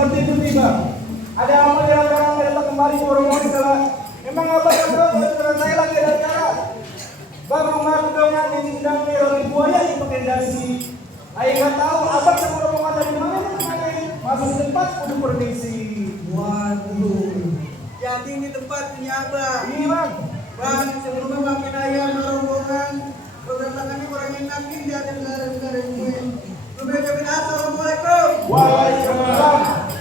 seperti itu nih bang. Ada apa jarang-jarang datang kembali ke rumah segala. Emang abang kan saya lagi ada acara. Bang rumah gedungnya ini sedang oleh buaya yang pakai dasi. Ayo nggak tahu abang sama rombongan dari mana nih? Masuk tempat untuk permisi. Waduh. Jadi ini tempat punya abang. Iya bang. Bang, sebelumnya bang Pinaya rombongan berdatangan orang yang nakin di ada negara-negara ini. Lebih dari assalamualaikum. Waalaikumsalam.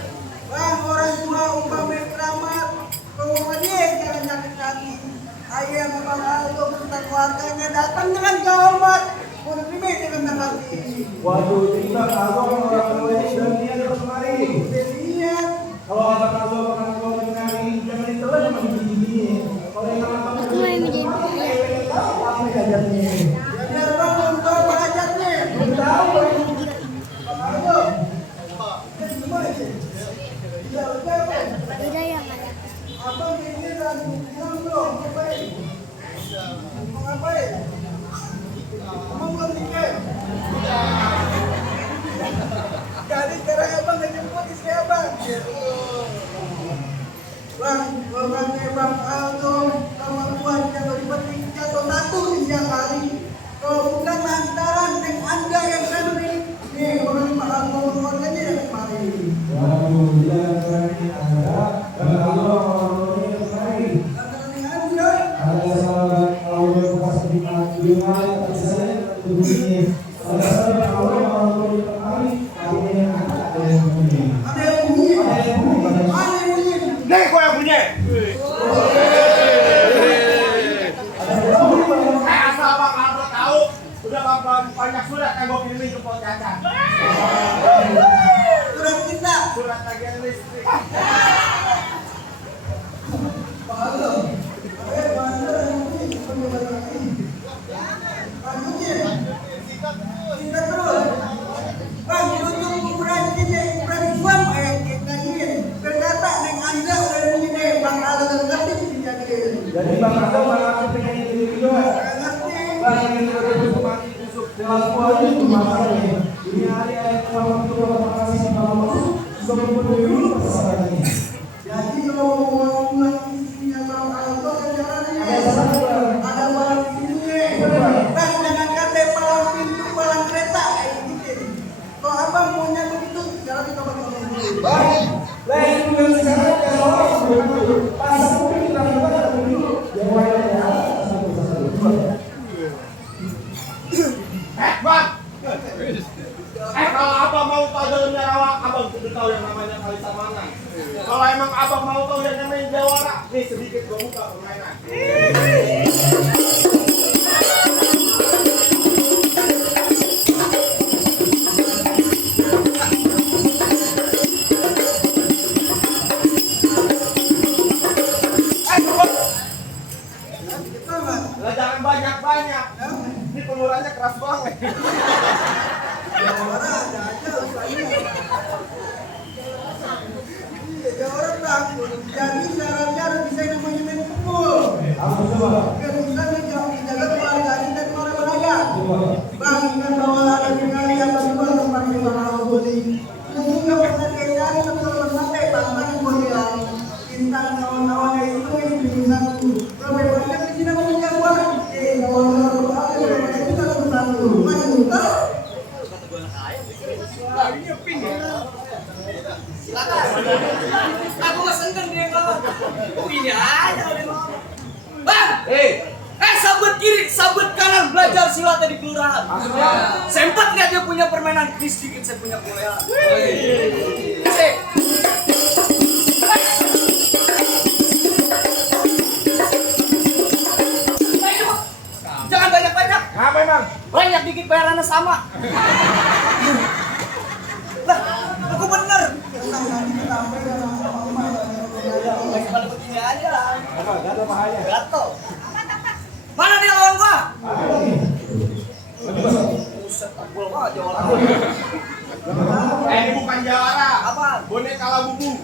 Bang, orang tua umpama keramat, pengumpul dia jangan sakit hati. Ayah memang Aldo beserta keluarganya datang dengan kehormat. Untuk ini dengan hati. Waduh, kita abang orang tua ini sudah niat kemari. Lihat. Kalau abang orang tua kemari, jangan ditelan sama gini. Kalau yang abang Aku mau menjadi apa hajatnya? Jadi abang belum tahu apa hajatnya. Belum tahu. Bang Aldo. Semua aja. Ya udah. beda yang ada. Abang ini dan bilang belum ngapain? Mau ngapain? Abang belum nikah. Jadi sekarang abang gak jemput istri abang. Bang, orangnya Bang Aldo sama Tuan jatuh di penting jatuh satu di siang hari. Kalau bukan lantaran yang anda yang satu nih orang Bang Aldo orangnya yang kemarin. Waduh, jangan ada. Kalau orang ini kemari. Lantaran yang anda. Ada sahabat Allah bekas di mana saya begini. Ada sahabat Allah orang ini kemari. Kami yang ada yang begini. Ada yang bunyi. Ada yang bunyi. Ada yang bunyi. Nih kok yang punya? Asal Bang Aldo tahu, udah banyak surat yang gue kirimin ke Pos Caca. Surat kita. Surat tagihan listrik. Pak Aldo. Pak Aldo yang bunyi. Lanjutnya. Singkat terus. Bang, untuk ukuran kita ukuran Islam kita ini berkata dengan anda udah bunyi deh Bang Aldo dan ngerti dijadiin. Jadi Bang Aldo malah pengen ini juga. Ngerti. Bang yang itu mati busuk dalam kuali itu masalahnya. Ini hari ayat orang tua makasih kalau masuk sudah memenuhi dulu persyaratannya. Jadi kalau mau pulang istrinya Bang Aldo kan caranya Ada salah. ada palang di sini. Bang, jangan kata palang pintu, palang kereta kayak gitu. Kalau abang maunya begitu, jangan kita pakai dulu. Baik, lain dengan sekarang yang orang dulu pasang mungkin kita lakukan dulu. Yang lain ya satu. Bang! Kalau abang mau tahu dalamnya rawa, abang sudah tahu yang namanya Kalisa Mangan. Kalau emang abang mau tahu yang namanya Jawara, nih sedikit gua buka permainan. Kita nggak? Lah jangan banyak-banyak. Ini pelurannya keras banget. Jawara ada aja usahanya. Iya, Jawara takut. Jadi syaratnya harus bisa yang namanya main pukul. Aku coba. Biar bisa menjaga keluarga ini dan keluarga bahaya. Coba. Bang, ingat bahwa ada sekali yang berdua tempat yang bakal beli. Sehingga pernah kejadian betul sampai bang bilang bintang kawan-kawannya itu yang satu. Sampai banyak di sini punya buat. Kawan-kawan ada yang kita satu. Maju tahu. Aku nggak sengkan dia kalau ini aja Bang, sabut kiri, sabut kanan belajar silat di kelurahan. Sempat nggak dia punya permainan kris dikit, saya punya bola. Jangan banyak-banyak. Ngapa emang? Banyak dikit bayarannya sama. Lah, aku bener. Masih pada begini aja lah. Enggak ada bahaya. Gatel. Mana dia lawan gua? Buset, takbul aja orang. Ini bukan Jawara. Apa? Boneka Labubu.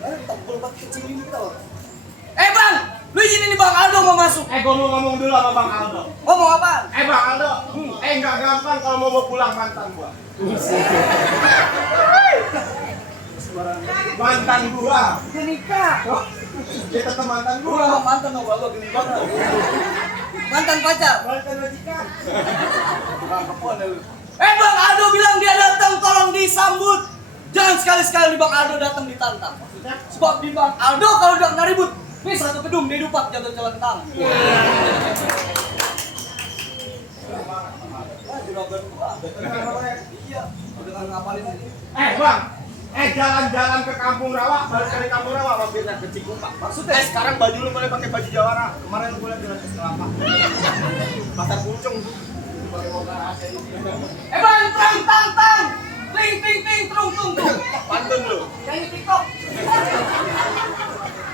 Takbul banget kecil ini tau. Bang, lu izinin nih Bang Aldo mau masuk. Gua mau ngomong dulu sama Bang Aldo. Ngomong apa? Bang Aldo, nggak gampang kalau mau pulang mantan gua. mantan gua. Dia nikah. Dia tetap mantan Gua gua. sama mantan sama bapak gini banget. Mantan pacar. Mantan majikan. Bang Aldo bilang dia datang, tolong disambut. Jangan sekali-sekali Bang Aldo datang ditantang. Sebab di Bang Aldo kalau udah kena ribut, ini satu gedung dia dupak jatuh celentang. Iya, udah ngapalin aja. Bang. Jalan-jalan ke Kampung Rawa, balik dari Kampung Rawa mampirnya ke Cikupa. Maksudnya sekarang baju lu boleh pakai baju Jawara. Kemarin lu boleh jalan ke Kelapa. Pasar Pucung. Pakai mobil AC ini. Bang, tang. Ting, trung. Pantun lu. Nyanyi TikTok.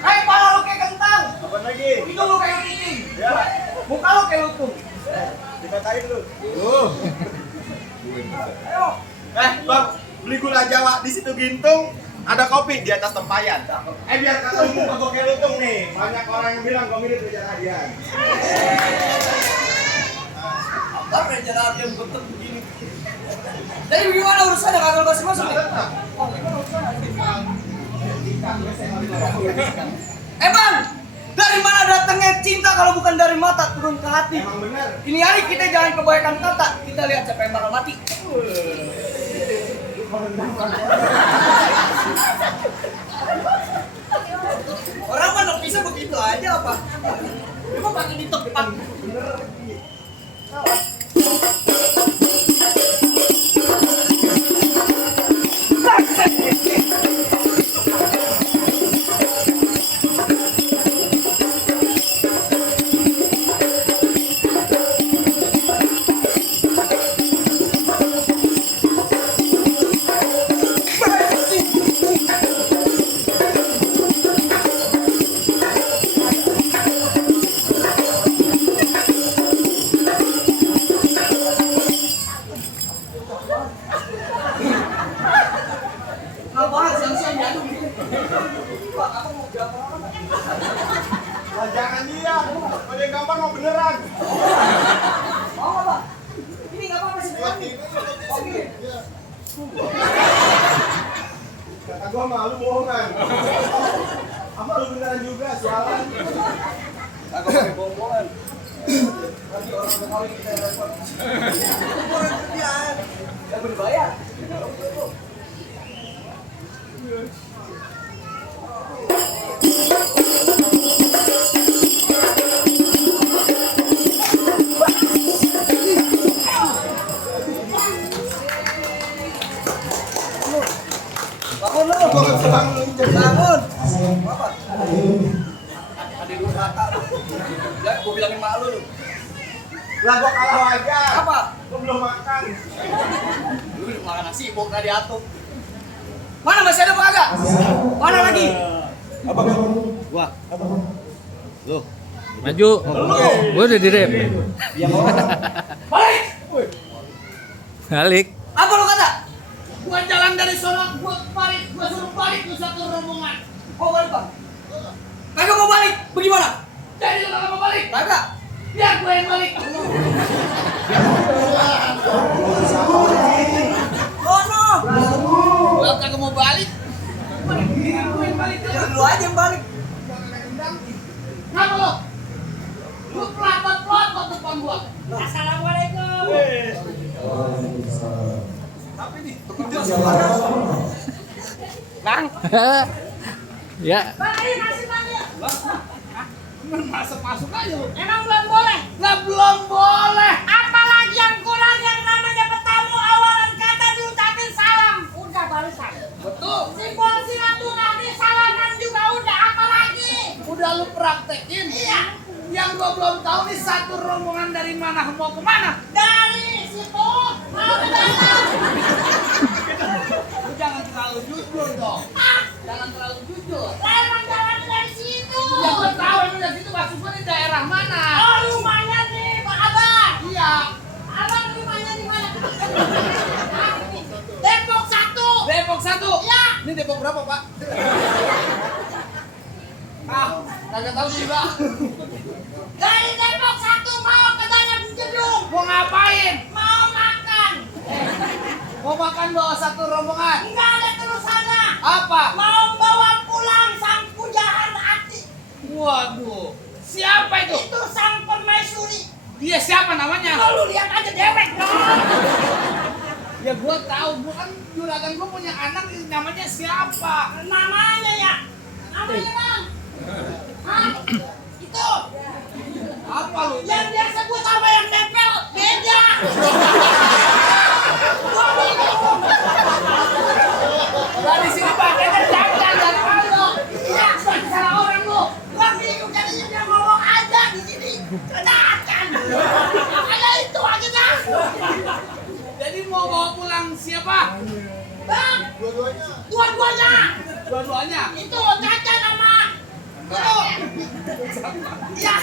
Pala lu kayak kentang. Apa lagi? Hidung lu kayak kepiting. Ya. Muka lu kayak lutung. Dikatain lu. Ayo. Bang, beli gula Jawa di situ Gintung, ada kopi di atas tempayan. Biar kata muka gua kayak lutung nih. Banyak orang yang bilang gua mirip Reza Radian. Apa Reza Radian bentuk begini? Jadi gimana urusannya kagak kasih masuk nih? Oh, gimana urusannya? Bang, dari mana datangnya cinta kalau bukan dari mata turun ke hati? Emang bener. Ini hari kita jangan kebaikan kata, kita lihat siapa yang bakal mati. Orang mana bisa begitu aja apa? Cuma pakai di depan. Ngapain siang-siang diaduk gitu? Pak, aku mau gambar apa? Lah jangan dia. Kalau dia gambar mau beneran. Mau apa? Ini nggak apa-apa sih beneran nih. Oke. Kata gua malu bohongan. Apa lu beneran juga sialan. Kagak pakai bohong-bohongan. Lagi orang sekali kita repot. Orang kerjaan. Yang berbayar. Bangun lu. Bangun. Apa? Ada dua kata. Ya, gua bilangin mak lu. Lah gua kalah wajar. Apa? Gua belum makan. Lu makan nasi, bok tadi atuk. Mana masih ada apa kagak? Mana lagi? Apa kamu? Gua. Apa? Lu. Maju. Gua udah direm. Balik. Balik. Apa lu kata? Gua jalan dari sono, gua suruh balik ke satu rombongan. Oh balik bang. Kagak mau balik? Bagaimana? Jadi lu kagak mau balik? Kagak. Biar gua yang balik. Oh no. Lu kagak mau balik? Gua yang balik. Ya lu aja yang balik. Kenapa lu? Lu pelakot depan gua. Assalamualaikum. Bang. Ya. Bang, ayo masuk bang ya. Masuk aja lu. Emang belum boleh? Lah belum boleh. Apalagi yang kurang yang namanya bertamu awalan kata diucapin salam. Udah barisan. Betul. Simbol silaturahmi salaman juga udah. Apalagi? Udah lu praktekin. Iya. Yang gua belum tahu nih satu rombongan dari mana mau kemana. Dari situ mau ke dalam. Lu jangan terlalu jujur dong. Jangan terlalu jujur. Emang jalan dari situ. Ya gua tahu emang dari situ maksud gua di daerah mana. Oh rumahnya nih Pak Abang. Iya. Abang rumahnya di mana? Depok 1. Depok 1. Ya. Ini Depok berapa, Pak? Kagak tahu juga. Dari Depok 1 mau ke dalam gedung. Mau ngapain? Mau makan. Mau makan bawa satu rombongan. Enggak ada terusannya. Apa? Mau bawa itu? Itu sang permaisuri. Dia siapa namanya? Kalau lu lihat aja dewek dong. Ya gua tahu, gua kan juragan gua punya anak namanya siapa? Namanya ya. Namanya bang. Hah? Itu. Apa lu? Yang biasa gua sama yang nempel beda. Gua bingung. Dari sini pakainya jangan dari Aldo. Iya, salah orang lu. Gua bingung jadinya dia ngomong aja di sini. Kenakan. Makanya itu aja dah. Jadi mau bawa pulang siapa? Bang, dua-duanya. Dua-duanya. Itu Caca sama itu. Ya,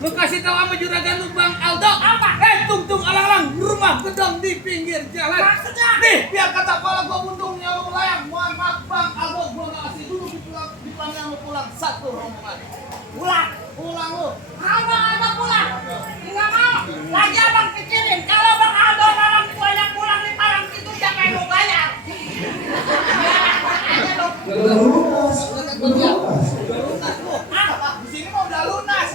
Lu kasih tahu sama juragan lu Bang Aldo. Apa? Tung alang-alang rumah gedong di pinggir jalan. Maksudnya? Nih, biar kata kepala gua buntungnya lu melayang. Mohon maaf Bang Aldo, gua nggak kasih dulu di yang lu pulang satu rombongan. Pulang lu. Abang pulang. Enggak mau. Lagi abang pikirin kalau Bang Aldo malam tuanya pulang di malam itu siapa yang mau bayar? Aja dong. Di sini mah udah lunas.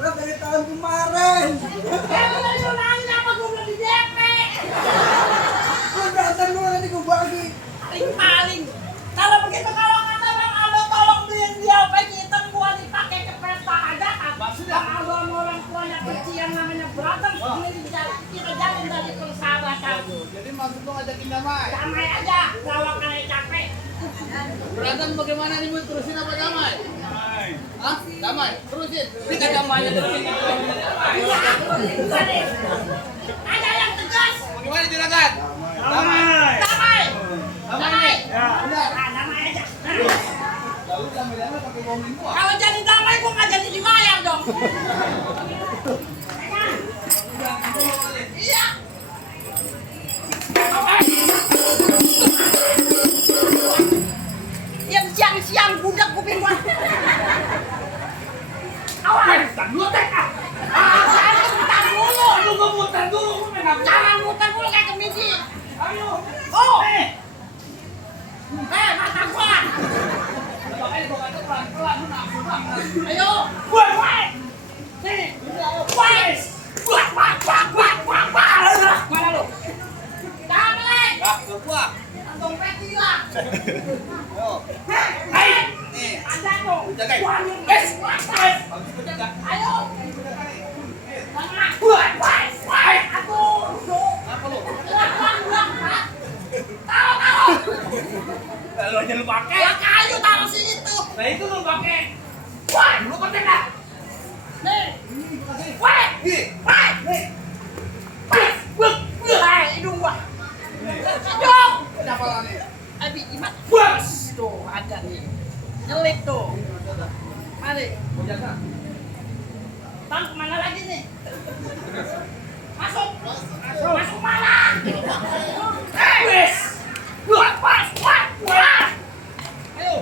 Udah dari tahun kemarin. Udah diulangin apa gue belum di DP? Udah datang dulu nanti gue bagi. Paling. Kalau begitu kalau kata Bang Aldo tolong beliin dia peci hitam gua dipakai ke pesta aja kan. Bang Aldo sama orang tuanya kecil yang namanya berantem, ini kita jalin dari persahabatan. Jadi maksud lu ngajakin damai. Damai aja, lawakannya capek. Berantem bagaimana nih, Bun? Terusin apa damai? Hah? Damai? Terusin. Kita damainya terusin. Bukan deh. Ada yang tegas. Bagaimana juragan? Damai. Damai nih. Nah, damai aja. Lalu damai pakai bohongin gua. Kalau jadi damai gua nggak jadi dibayar dong. Iya. Yang siang-siang budak kuping gua. Awas. Dulu teh. Jangan muter dulu. Lu gua muter dulu, gua main apa? Jangan muter dulu kayak kemisi. Ayo. Oh. Mata gua. Makanya gua kata pelan-pelan, lu nafsu banget. Ayo. Woi. Nih. Woi. Mana lu? Damai. Gua. Dompet hilang. Hai. Nih, ada tuh. Jaga. Wes. Bagus gua jaga. Ayo. Woi. Aduh. Apa lu? Pulang. Tahu. Lu aja lu pakai. Ya kayu taruh situ. Nah itu lu pakai. Woi. Lu pakai enggak? Nih. Woi. Nih. Woi. Hidung gua. Hidung. Kenapa lu nih? Abi imat. Bos. Tuh ada nih. Nyelip tuh. Mari. Gua jaga. Bang kemana lagi nih? Masuk. Masuk mana? Wes. Wah. Ayo.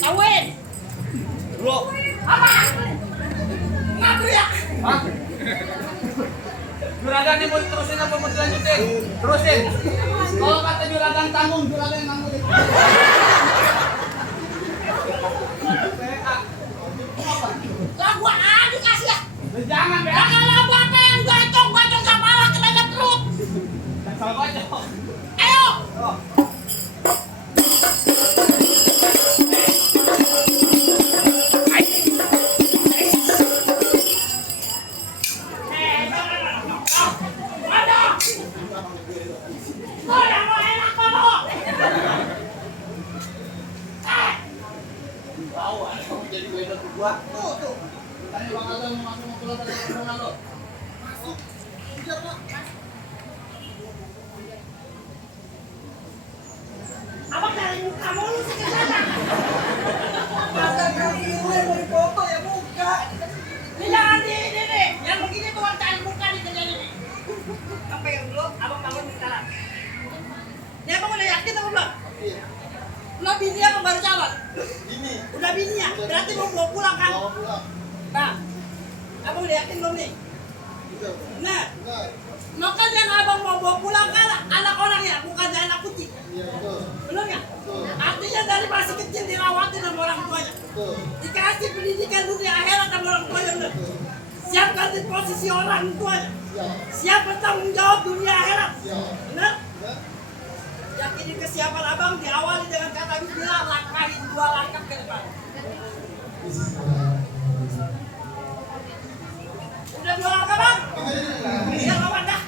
Kawin. Bro. Apa? Ngabri ya? Hah? Juragan nih mau diterusin apa mau dilanjutin? Terusin. Kalau kata juragan tanggung, juragan yang nanggung. Lah gua adu kasih ya. Jangan, Ya kalau gua pengen gocong kepala ke dalam perut. Salah kocok. Ayo. Jadi gue ikut gua. Tuh. Tanya Bang Aldo mau masuk mau keluar dari rumah lo. Abang dari muka mulu sih ke sana. Masa kali ini mau dipoto ya muka. Ini jangan di ini nih. Yang begini tuh cari muka di kerjaan ini. Apa yang dulu? Abang bangun sekarang. Ini abang udah yakin apa belum? Lo bini apa baru calon? Ini. Udah bini ya? Berarti mau bawa pulang kan? Bawa pulang. Bang, abang udah yakin belum nih? Betul. Nah, Benar. makan yang abang mau bawa pulang kan anak orang ya, bukan anak kucing. Iya betul. Bener nggak? Betul. Artinya dari masih kecil dirawatin sama orang tuanya. Dikasih pendidikan dunia akhirat sama orang tua yang benar. Siap ganti posisi orang tuanya. Siap bertanggung jawab dunia akhirat. Benar? Yakini kesiapan abang diawali dengan kata bismillah, langkahin 2 langkah ke depan. Udah 2 langkah bang? Iya lawan dah.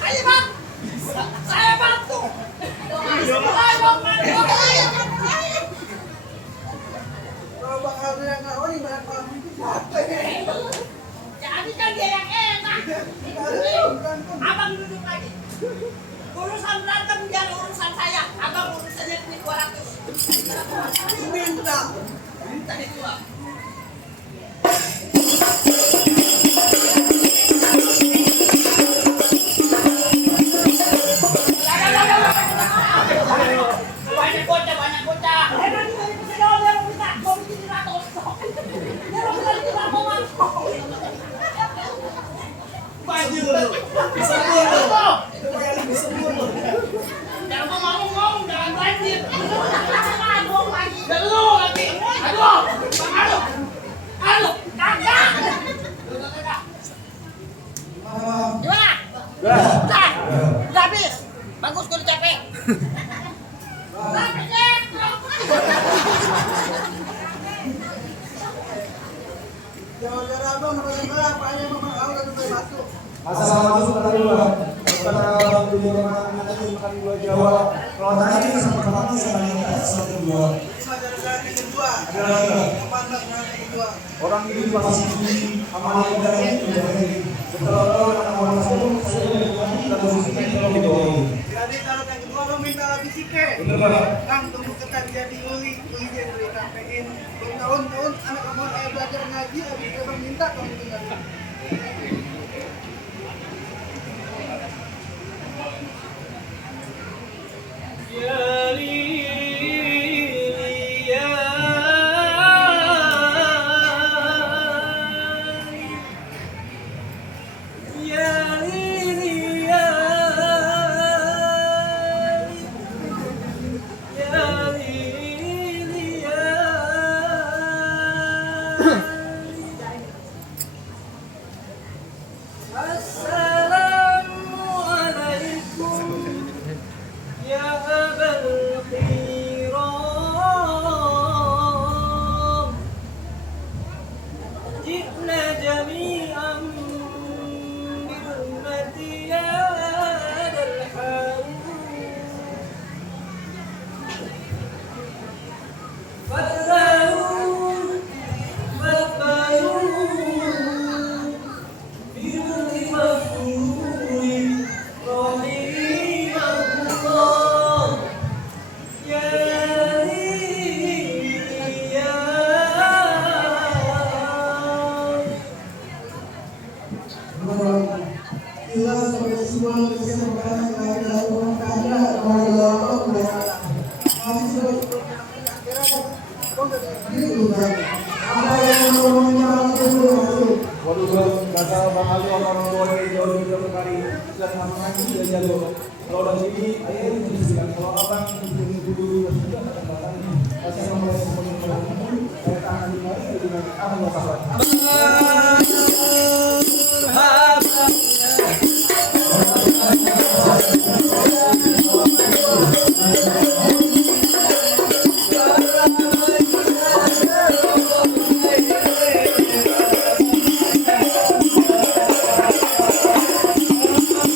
Ayo bang, saya bantu. Kalau Bang Aldo yang nggak oli banyak orang itu siapa ya? Jadi kan dia yang enak. Abang duduk lagi. Urusan berantem biar urusan saya. Abang urusannya duit 200. Minta. Minta itu bang. Banyak bocah. Emang ini bisa jawab dia mau minta. Mau bikin 100. Dia mau minta 100. Maju dulu. Bisa dulu. Jangan ngomong, jangan banjir. Aduh lagi. Aduh lagi. Aduh. Bang aduh. Kagak. Gimana? Udah. Udah habis. Bagus gue udah capek. Jangan abang mereka apa aja Bang Aldo udah masuk. Masalah masuk tadi Bang. Kalau di rumah nanti makan 2 Jawa. Kalau tadi sama kamu sama kita satu 2. Masalah yang kedua. Ada lagi Bang. Kemana yang kedua? Orang ini pasti amal ibadah itu dari setelah orang masuk saya kita posisikan kalau gitu. Jadi kalau yang kedua lo minta lagi sike. Bener Bang. Kan tunggu ketat jadi uli yang dari KPN. Bertahun-tahun anak kamu ayah belajar ngaji habis itu Bang minta kamu tinggal. Waduh Bang, bahasa Bang Ali orang tua jauh kali dan mengaji dia jago. Kalau dari sini ayah ini disiapkan. Kalau abang dulu sudah datang. Saya mau mulai saya tahan di mari dengan abang sahabat.